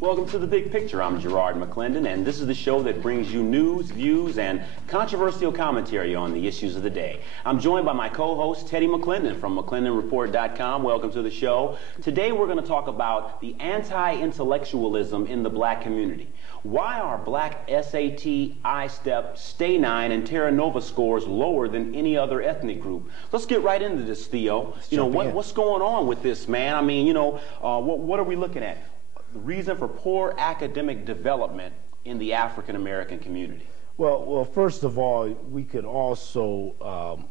Welcome to The Big Picture. I'm Garrard McClendon, and this is the show that brings you news, views, and controversial commentary on the issues of the day. I'm joined by my co-host, Teddy McClendon from McClendonReport.com. Welcome to the show. Today we're going to talk about the anti-intellectualism in the black community. Why are black SAT, I-STEP, Stay 9, and Terra Nova scores lower than any other ethnic group? Let's get right into this, Theo. What's going on with this, man? I mean, what are we looking at? The reason for poor academic development in the African American community. Well, first of all, we could also,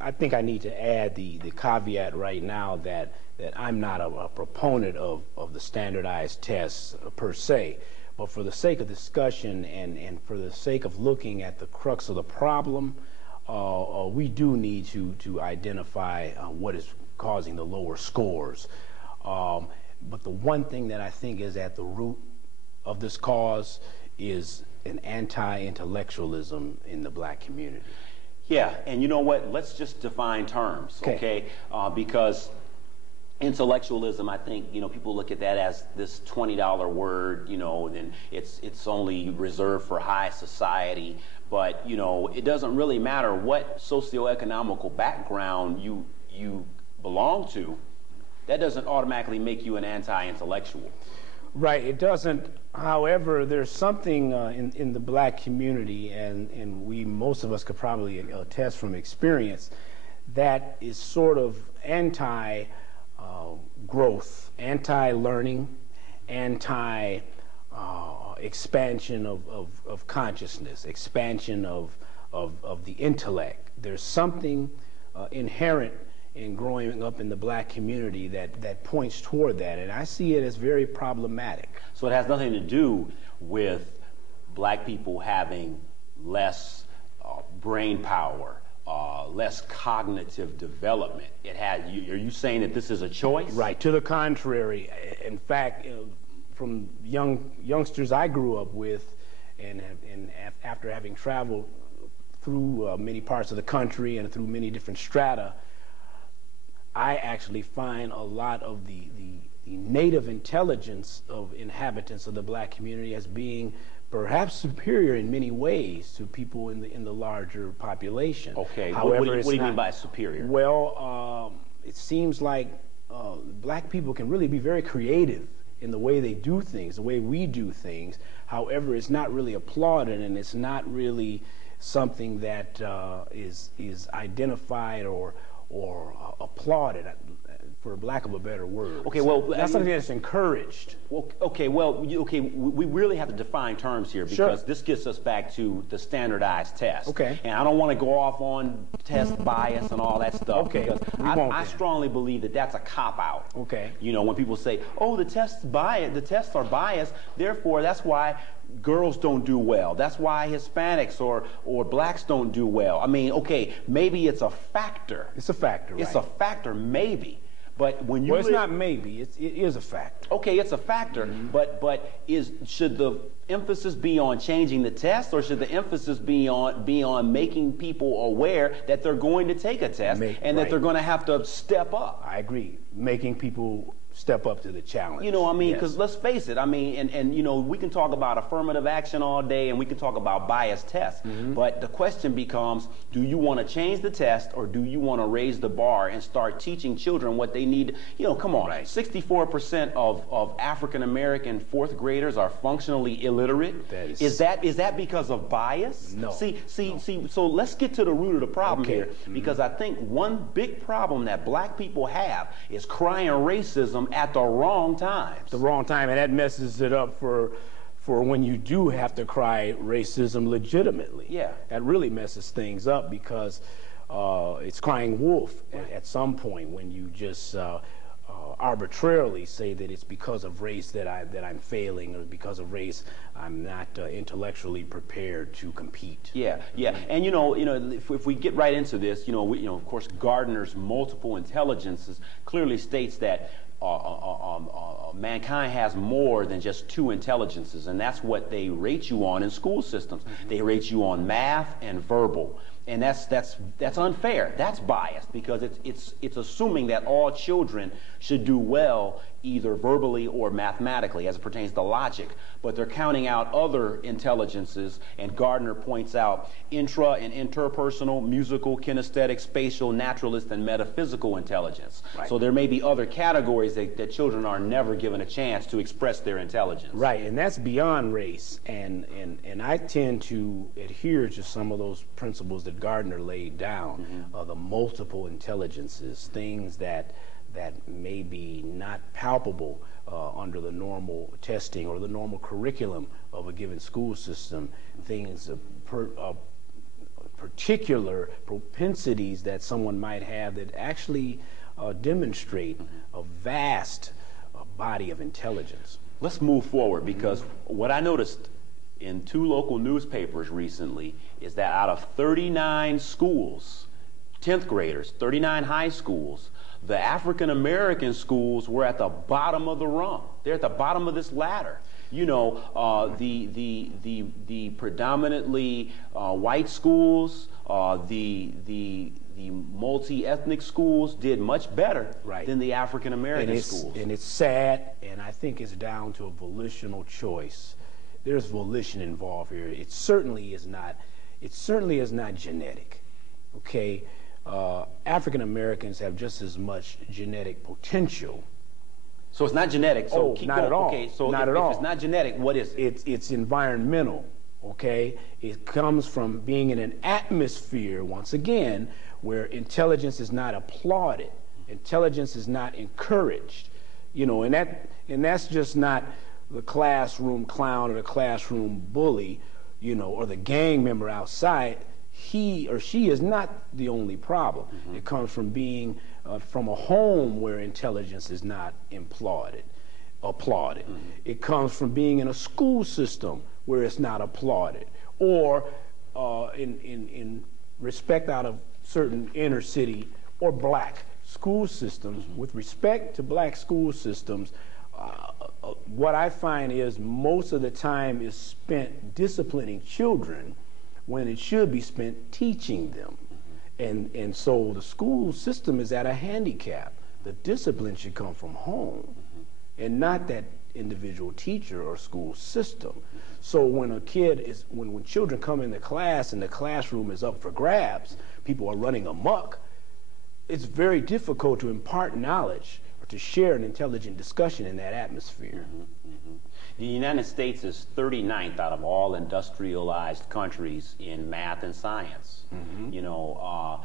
I think I need to add the caveat right now that I'm not a proponent of the standardized tests per se, but for the sake of discussion and for the sake of looking at the crux of the problem, we do need to identify what is causing the lower scores. But the one thing that I think is at the root of this cause is an anti-intellectualism in the black community. Yeah, and you know what? Let's just define terms, okay? Because intellectualism, I think, people look at that as this $20 word, and it's only reserved for high society. But, it doesn't really matter what socioeconomical background you belong to. That doesn't automatically make you an anti-intellectual. Right, it doesn't. However, there's something in the black community, and most of us could probably attest from experience, that is sort of anti-growth, anti-learning, anti-expansion of consciousness, expansion of the intellect. There's something inherent in growing up in the black community that points toward that, and I see it as very problematic. So it has nothing to do with black people having less brain power, less cognitive development. Are you saying that this is a choice? Right, to the contrary. In fact, from youngsters I grew up with, and after having traveled through many parts of the country and through many different strata, I actually find a lot of the native intelligence of inhabitants of the black community as being perhaps superior in many ways to people in the larger population. Okay, however, what do you mean by superior? Well, it seems like black people can really be very creative in the way they do things, the way we do things. However, it's not really applauded, and it's not really something that is identified or applauded, for lack of a better word. Okay, well, that's something that's encouraged. We really have to define terms here, because this gets us back to the standardized test. Okay. And I don't want to go off on test bias and all that stuff. Okay. Because I strongly believe that that's a cop-out. Okay. When people say, oh, the tests are biased, therefore that's why girls don't do well. That's why Hispanics or blacks don't do well. I mean, okay, maybe it's a factor. It's a factor, right? It's a factor, maybe. But when you it's not maybe. It is a factor. Okay, it's a factor. But should the emphasis be on changing the test, or should the emphasis be on making people aware that they're going to take a test that they're going to have to step up? I agree. Making people step up to the challenge. Because let's face it, and we can talk about affirmative action all day, and we can talk about biased tests, but the question becomes, do you want to change the test, or do you want to raise the bar and start teaching children what they need? Come on, 64% of African American fourth graders are functionally illiterate. Is that because of bias? No. See, so let's get to the root of the problem here, because I think one big problem that black people have is crying racism at the wrong times. The wrong time, and that messes it up for when you do have to cry racism legitimately. Yeah. That really messes things up, because it's crying wolf at some point when you just arbitrarily say that it's because of race that I'm failing, or because of race I'm not intellectually prepared to compete. Yeah, yeah, and if we get right into this, of course, Gardner's multiple intelligences clearly states that mankind has more than just two intelligences, and that's what they rate you on in school systems. They rate you on math and verbal. And that's unfair. That's biased because it's assuming that all children should do well either verbally or mathematically as it pertains to logic, but they're counting out other intelligences, and Gardner points out intra and interpersonal, musical, kinesthetic, spatial, naturalist, and metaphysical intelligence. Right. So there may be other categories that children are never given a chance to express their intelligence. Right, and that's beyond race, and I tend to adhere to some of those principles that Gardner laid down, the multiple intelligences, things that may be not palpable under the normal testing or the normal curriculum of a given school system, things particular propensities that someone might have that actually demonstrate a vast body of intelligence. Let's move forward, because what I noticed in 2 local newspapers recently is that out of 39 schools, 10th graders, 39 high schools, the African American schools were at the bottom of the rung. They're at the bottom of this ladder. You know, the predominantly white schools, the multi-ethnic schools did much better than the African American schools. And it's sad, and I think it's down to a volitional choice. There's volition involved here. It certainly is not genetic. Okay. African Americans have just as much genetic potential. So it's not genetic. So not at all. Okay, so if it's not genetic, what is it? It's environmental. Okay, it comes from being in an atmosphere, once again, where intelligence is not applauded, intelligence is not encouraged. You know, and that's just not the classroom clown or the classroom bully, you know, or the gang member outside. He or she is not the only problem. It comes from being from a home where intelligence is not applauded. It comes from being in a school system where it's not applauded, or in respect out of certain inner city or black school systems. With respect to black school systems, what I find is most of the time is spent disciplining children when it should be spent teaching them. And so the school system is at a handicap. The discipline should come from home and not that individual teacher or school system. So when when children come into class and the classroom is up for grabs, people are running amok, it's very difficult to impart knowledge or to share an intelligent discussion in that atmosphere. The United States is 39th out of all industrialized countries in math and science. You know,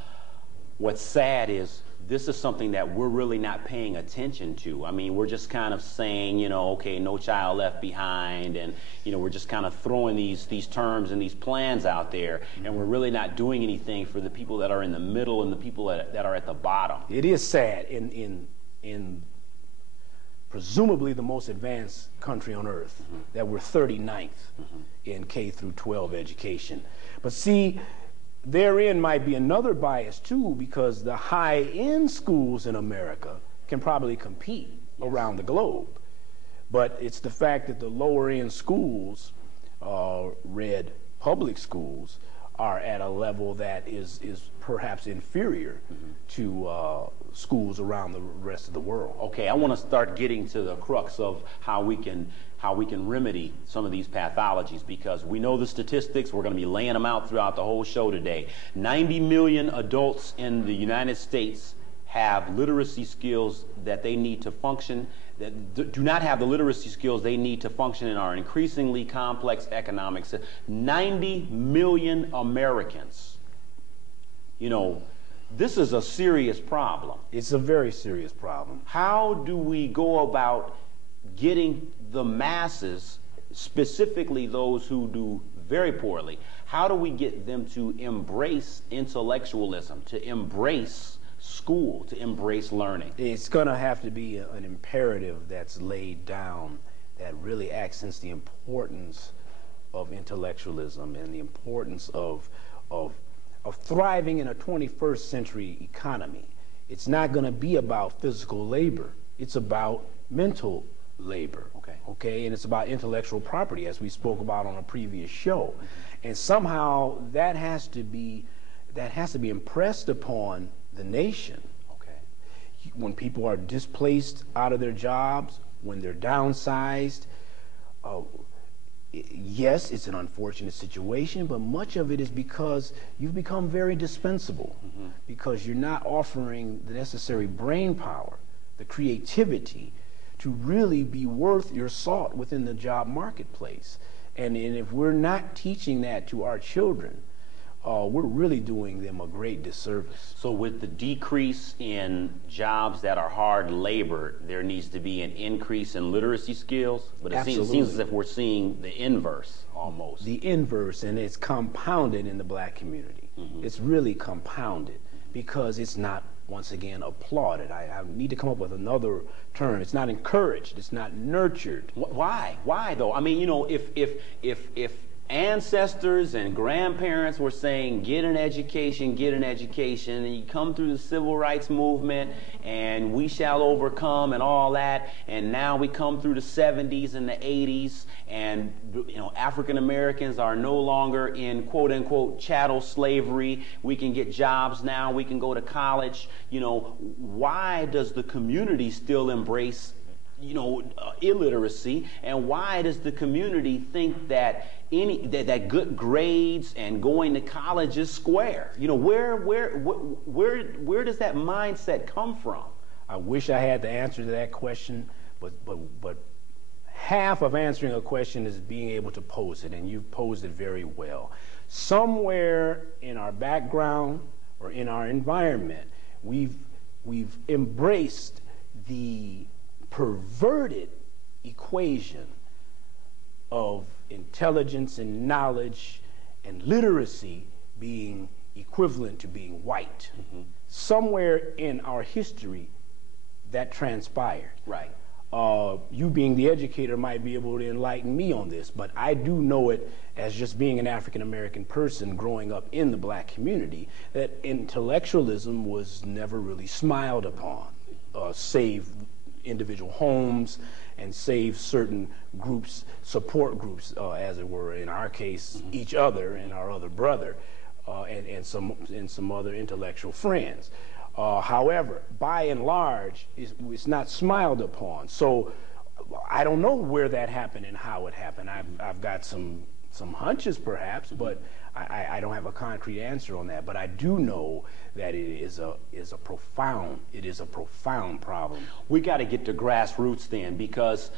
what's sad is this is something that we're really not paying attention to. I mean, we're just kind of saying, you know, okay, no child left behind, and, you know, we're just kind of throwing these terms and these plans out there, and we're really not doing anything for the people that are in the middle and the people that are at the bottom. It is sad in presumably the most advanced country on earth, that we're 39th in K through 12 education. But see, therein might be another bias too, because the high-end schools in America can probably compete around the globe. But it's the fact that the lower-end schools, red public schools, are at a level that is perhaps inferior to schools around the rest of the world. Okay, I want to start getting to the crux of how we can remedy some of these pathologies, because we know the statistics. We're going to be laying them out throughout the whole show today. 90 million adults in the United States have literacy skills that they need to function, that do not have the literacy skills they need to function in our increasingly complex economics. 90 million Americans. You know, this is a serious problem. It's a very serious problem. How do we go about getting the masses, specifically those who do very poorly, how do we get them to embrace intellectualism, to embrace school, to embrace learning? It's going to have to be an imperative that's laid down that really accents the importance of intellectualism and the importance of thriving in a 21st century economy. It's not going to be about physical labor. It's about mental labor. Okay, and it's about intellectual property, as we spoke about on a previous show. And somehow that has to be that has to be impressed upon the nation. Okay. When people are displaced out of their jobs, when they're downsized, yes, it's an unfortunate situation, but much of it is because you've become very dispensable, because you're not offering the necessary brain power, the creativity to really be worth your salt within the job marketplace. And if we're not teaching that to our children, we're really doing them a great disservice. So with the decrease in jobs that are hard labor, there needs to be an increase in literacy skills? But it seems as if we're seeing the inverse almost. The inverse, and it's compounded in the black community. It's really compounded because it's not, once again, applauded. I need to come up with another term. It's not encouraged. It's not nurtured. Why? Why though? I mean, you know, if ancestors and grandparents were saying, get an education, and you come through the civil rights movement and we shall overcome and all that, and now we come through the 70s and the 80s, and you know, African Americans are no longer in quote unquote chattel slavery, we can get jobs now, we can go to college, you know, why does the community still embrace, you know, illiteracy, and why does the community think that that good grades and going to college is square? You know, where does that mindset come from? I wish I had the answer to that question, but half of answering a question is being able to pose it, and you've posed it very well. Somewhere in our background or in our environment, we've embraced the perverted equation of intelligence and knowledge and literacy being equivalent to being white. Somewhere in our history that transpired. Right. You being the educator might be able to enlighten me on this, but I do know it as just being an African American person growing up in the black community, that intellectualism was never really smiled upon, save individual homes and save certain groups, support groups, as it were, in our case, each other and our other brother, and some other intellectual friends. However, by and large, it's not smiled upon. So I don't know where that happened and how it happened. I've got some hunches perhaps, but I don't have a concrete answer on that. But I do know that it is a profound problem. We got to get to grassroots then, because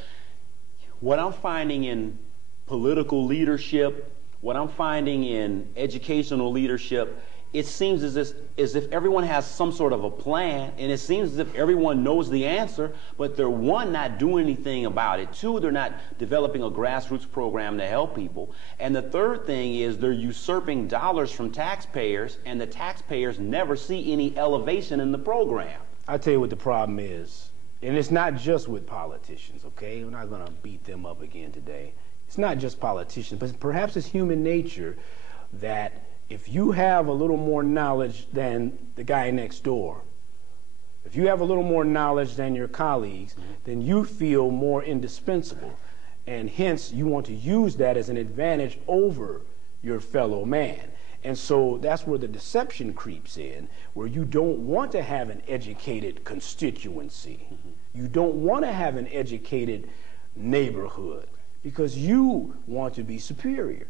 what I'm finding in political leadership, what I'm finding in educational leadership, it seems as if everyone has some sort of a plan, and it seems as if everyone knows the answer, but they're, one, not doing anything about it. Two, they're not developing a grassroots program to help people. And the third thing is they're usurping dollars from taxpayers, and the taxpayers never see any elevation in the program. I'll tell you what the problem is, and it's not just with politicians, okay? We're not going to beat them up again today. It's not just politicians, but perhaps it's human nature that if you have a little more knowledge than the guy next door, if you have a little more knowledge than your colleagues, then you feel more indispensable. And hence, you want to use that as an advantage over your fellow man. And so that's where the deception creeps in, where you don't want to have an educated constituency. You don't want to have an educated neighborhood, because you want to be superior.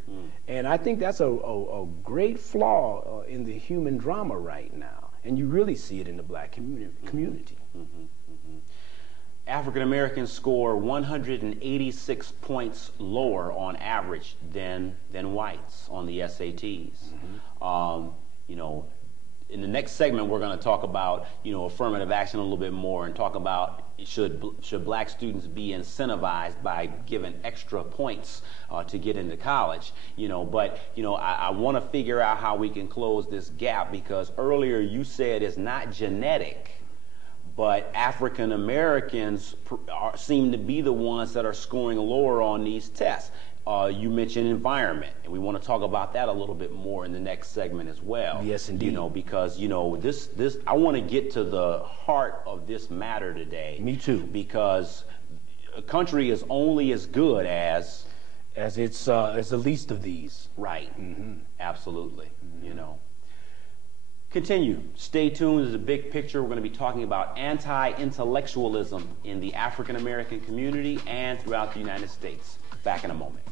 And I think that's a great flaw in the human drama right now. And you really see it in the black community. African Americans score 186 points lower on average than whites on the SATs. You know, in the next segment, we're going to talk about, you know, affirmative action a little bit more, and talk about should black students be incentivized by giving extra points to get into college, you know. But, you know, I want to figure out how we can close this gap, because earlier you said it's not genetic, but African Americans seem to be the ones that are scoring lower on these tests. You mentioned environment, and we want to talk about that a little bit more in the next segment as well. Yes, indeed. You know, because, you know, this I want to get to the heart of this matter today. Me too. Because a country is only as good as it's the least of these. Right. Absolutely. You know. Continue. Stay tuned. There's a big picture. We're going to be talking about anti-intellectualism in the African American community and throughout the United States. Back in a moment.